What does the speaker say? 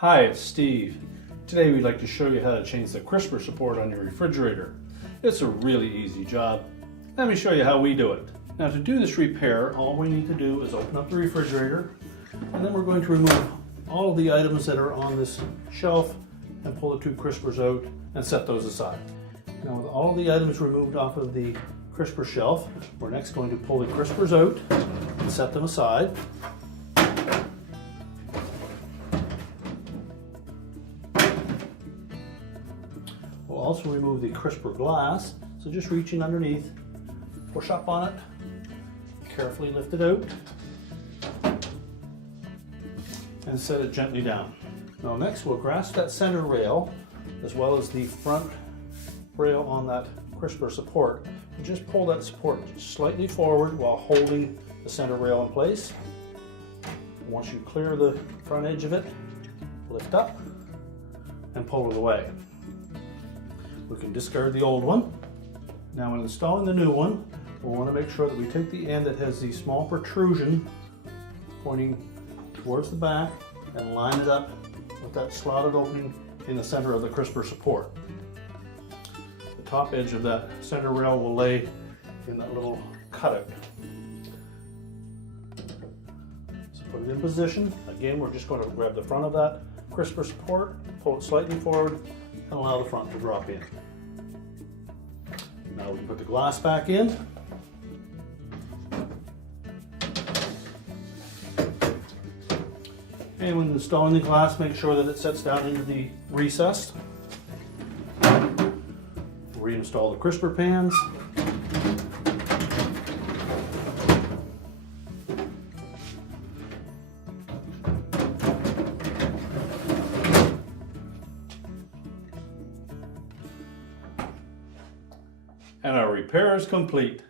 Hi, it's Steve. Today we'd like to show you how to change the crisper support on your refrigerator. It's a really easy job. Let me show you how we do it. Now to do this repair, all we need to do is open up the refrigerator, and then we're going to remove all of the items that are on this shelf and pull the two crispers out and set those aside. Now with all of the items removed off of the crisper shelf, we're next going to pull the crispers out and set them aside. We'll also remove the crisper glass, so just reach in underneath, push up on it, carefully lift it out, and set it gently down. Now next we'll grasp that center rail as well as the front rail on that crisper support, and just pull that support slightly forward while holding the center rail in place. Once you clear the front edge of it, lift up and pull it away. We can discard the old one. Now when installing the new one, we'll want to make sure that we take the end that has the small protrusion pointing towards the back and line it up with that slotted opening in the center of the crisper support. The top edge of that center rail will lay in that little cutout. So put it in position. Again, we're just going to grab the front of that crisper support, pull it slightly forward, and allow the front to drop in. Now we can put the glass back in. And when installing the glass, make sure that it sets down into the recess. Reinstall the crisper pans. And our repair is complete.